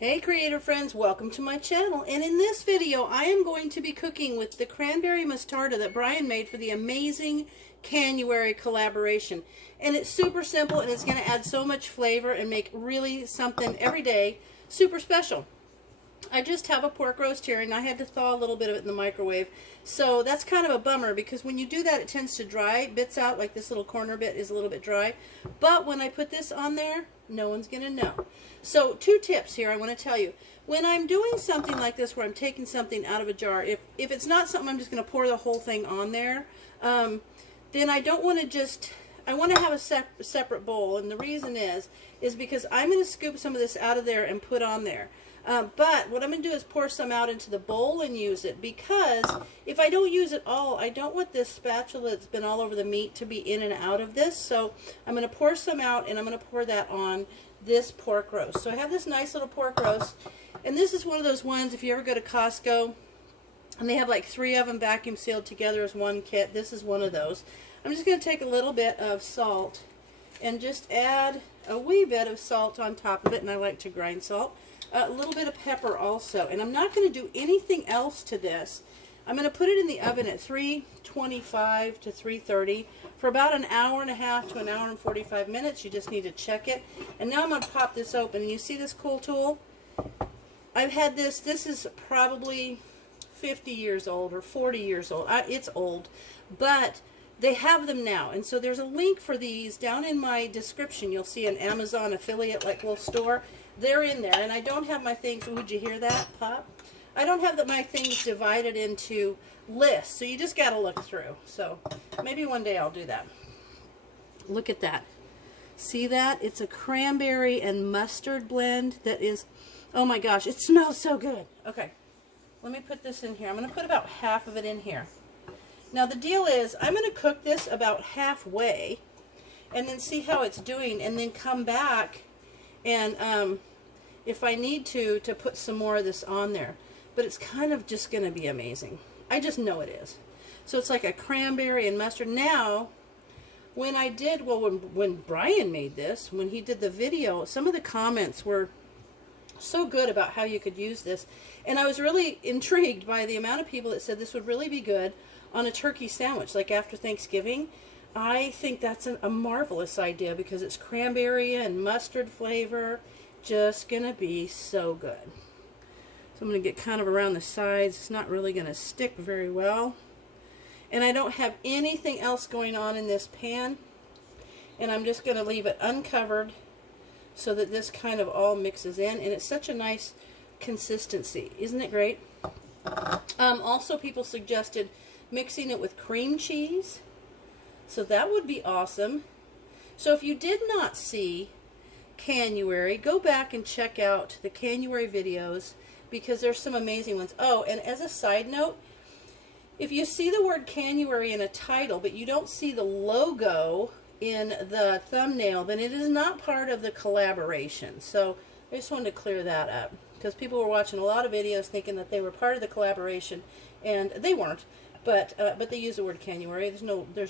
Hey creator friends, welcome to my channel, and in this video I am going to be cooking with the cranberry mostarda that Brian made for the amazing Canuary collaboration. And it's super simple, and it's going to add so much flavor and make really something every day super special. I just have a pork roast here, and I had to thaw a little bit of it in the microwave, so that's kind of a bummer because when you do that it tends to dry bits out, like this little corner bit is a little bit dry. But when I put this on there, no one's going to know. So 2 tips here I want to tell you. When I'm doing something like this where I'm taking something out of a jar, if it's not something I'm just going to pour the whole thing on there, then I don't want to just, I want to have a separate bowl, and the reason is because I'm going to scoop some of this out of there and put on there. But what I'm going to do is pour some out into the bowl and use it, because if I don't use it all, I don't want this spatula that's been all over the meat to be in and out of this. So I'm going to pour some out, and I'm going to pour that on this pork roast. So I have this nice little pork roast, and this is one of those ones, if you ever go to Costco, and they have like 3 of them vacuum sealed together as one kit. This is one of those. I'm just going to take a little bit of salt and just add a wee bit of salt on top of it, and I like to grind salt. A little bit of pepper also, and I'm not going to do anything else to this. I'm going to put it in the oven at 325 to 330 for about an hour and a half to an hour and 45 minutes. You just need to check it. And now I'm going to pop this open, and you see this cool tool? I've had this is probably 50 years old or 40 years old. It's old, but they have them now, and so there's a link for these down in my description. You'll see an Amazon affiliate like little store. They're in there, and I don't have my things. Would you hear that pop? I don't have my things divided into lists, so you just got to look through. So maybe one day I'll do that. Look at that. See that? It's a cranberry and mustard blend that is, oh my gosh, it smells so good. Okay, let me put this in here. I'm going to put about half of it in here. Now the deal is, I'm going to cook this about halfway and then see how it's doing, and then come back and if I need to put some more of this on there. But it's kind of just going to be amazing. I just know it is. So it's like a cranberry and mustard. Now, when I did, well, when Brian made this, when he did the video, some of the comments were so good about how you could use this. And I was really intrigued by the amount of people that said this would really be good on a turkey sandwich, like after Thanksgiving. I think that's a marvelous idea, because it's cranberry and mustard flavor. Just gonna be so good. So I'm gonna get kind of around the sides. It's not really gonna stick very well. And I don't have anything else going on in this pan. And I'm just gonna leave it uncovered so that this kind of all mixes in. And it's such a nice consistency. Isn't it great? Also, people suggested mixing it with cream cheese. So that would be awesome. So if you did not see Canuary, go back and check out the Canuary videos, because there's some amazing ones. Oh, and as a side note, if you see the word Canuary in a title but you don't see the logo in the thumbnail, then it is not part of the collaboration. So I just wanted to clear that up, because people were watching a lot of videos thinking that they were part of the collaboration, and they weren't. But they use the word Canuary. There's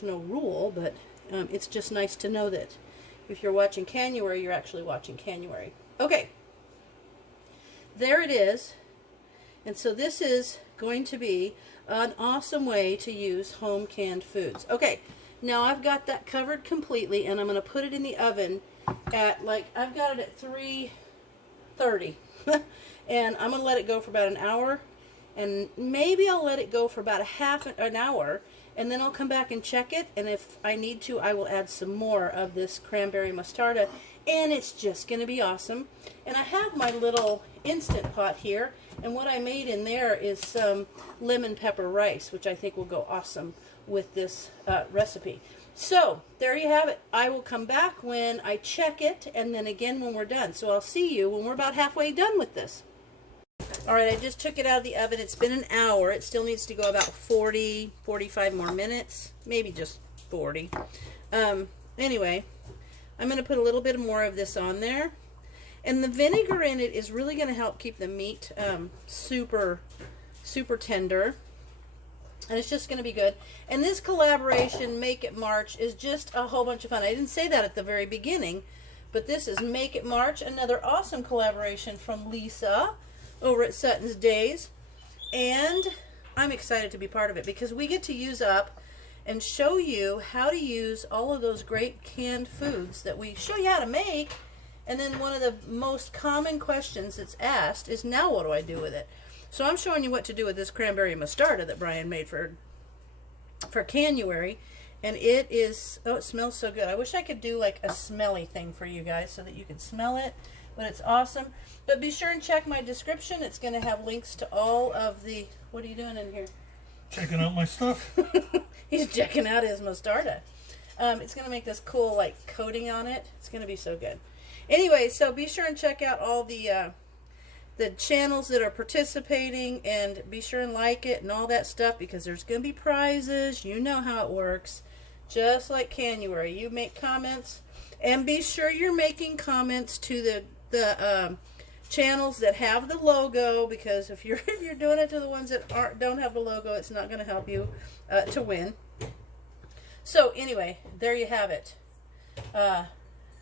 no rule, but it's just nice to know that if you're watching Canuary, you're actually watching Canuary. Okay, there it is. And so this is going to be an awesome way to use home canned foods. Okay, now I've got that covered completely, and I'm going to put it in the oven at, like, I've got it at 330. And I'm going to let it go for about an hour. And maybe I'll let it go for about half an hour, and then I'll come back and check it, and if I need to, I will add some more of this cranberry mostarda, and it's just going to be awesome. And I have my little Instant Pot here, and what I made in there is some lemon pepper rice, which I think will go awesome with this recipe. So there you have it. I will come back when I check it, and then again when we're done. So I'll see you when we're about halfway done with this. Alright, I just took it out of the oven. It's been an hour. It still needs to go about 40, 45 more minutes. Maybe just 40. Anyway, I'm going to put a little bit more of this on there. And the vinegar in it is really going to help keep the meat super tender. And it's just going to be good. And this collaboration, Make It March, is just a whole bunch of fun. I didn't say that at the very beginning, But this is Make It March, another awesome collaboration from Lisa over at Sutton's Daze. And I'm excited to be part of it because we get to use up and show you how to use all of those great canned foods that we show you how to make. And then one of the most common questions that's asked is, now what do I do with it? So I'm showing you what to do with this cranberry mostarda that Brian made for Canuary. And it is, oh, it smells so good. I wish I could do like a smelly thing for you guys so that you can smell it, but it's awesome. But be sure and check my description. It's going to have links to all of the, what are you doing in here? Checking out my stuff. He's checking out his mostarda. It's going to make this cool like coating on it. It's going to be so good. Anyway, so be sure and check out all the channels that are participating, and be sure and like it and all that stuff, because there's going to be prizes. You know how it works. Just like Canuary, you make comments, and be sure you're making comments to the channels that have the logo, because if you're doing it to the ones that don't have the logo, it's not going to help you to win. So anyway, there you have it.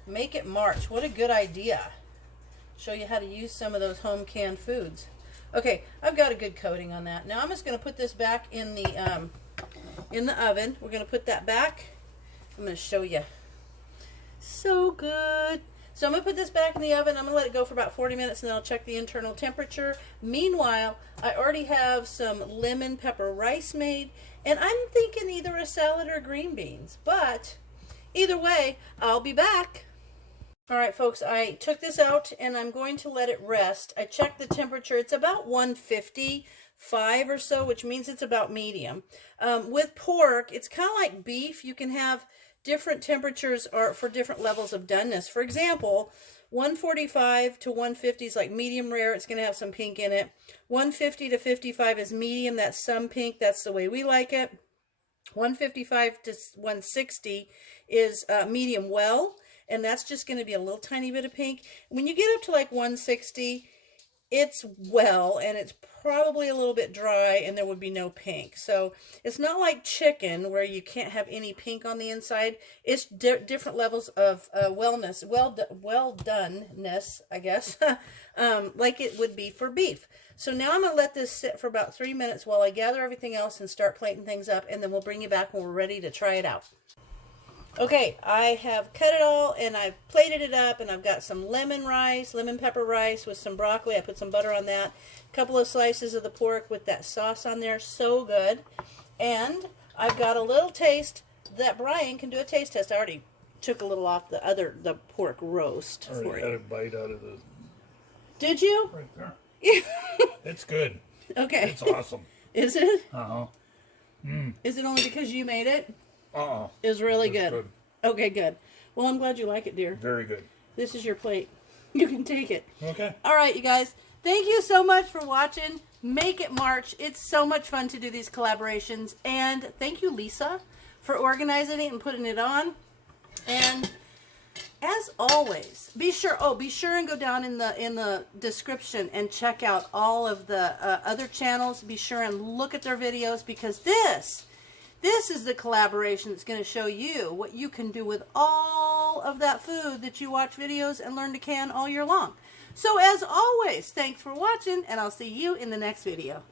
Make It March. What a good idea. Show you how to use some of those home canned foods. Okay, I've got a good coating on that. Now I'm just going to put this back in the oven. We're going to put that back. I'm going to show you. So good. So I'm going to put this back in the oven. I'm going to let it go for about 40 minutes, and then I'll check the internal temperature. Meanwhile, I already have some lemon pepper rice made, and I'm thinking either a salad or green beans. But either way, I'll be back. All right, folks, I took this out, and I'm going to let it rest. I checked the temperature. It's about 155 or so, which means it's about medium. With pork, it's kind of like beef. You can have different temperatures or for different levels of doneness. For example, 145 to 150 is like medium rare. It's going to have some pink in it. 150 to 55 is medium. That's some pink. That's the way we like it. 155 to 160 is medium well. And that's just going to be a little tiny bit of pink. When you get up to like 160, it's well, and it's probably a little bit dry, and there would be no pink. So it's not like chicken where you can't have any pink on the inside. It's different levels of wellness, well doneness, I guess, like it would be for beef. So now I'm going to let this sit for about 3 minutes while I gather everything else and start plating things up, and then we'll bring you back when we're ready to try it out. Okay, I have cut it all, and I've plated it up, and I've got some lemon pepper rice with some broccoli. I put some butter on that. A couple of slices of the pork with that sauce on there. So good. And I've got a little taste that Brian can do a taste test. I already took a little off the pork roast. I already had a bite out of the... Did you? Right there. It's good. Okay. It's awesome. Is it? Uh-huh. Is it only because you made it? Uh-uh. It's really good. Okay, good. Well, I'm glad you like it, dear. Very good. This is your plate. You can take it. Okay. All right, you guys. Thank you so much for watching Make It March. It's so much fun to do these collaborations. And thank you, Lisa, for organizing it and putting it on. And as always, be sure and go down in the description and check out all of the other channels. Be sure and look at their videos, because this is the collaboration that's going to show you what you can do with all of that food that you watch videos and learn to can all year long. So as always, thanks for watching, and I'll see you in the next video.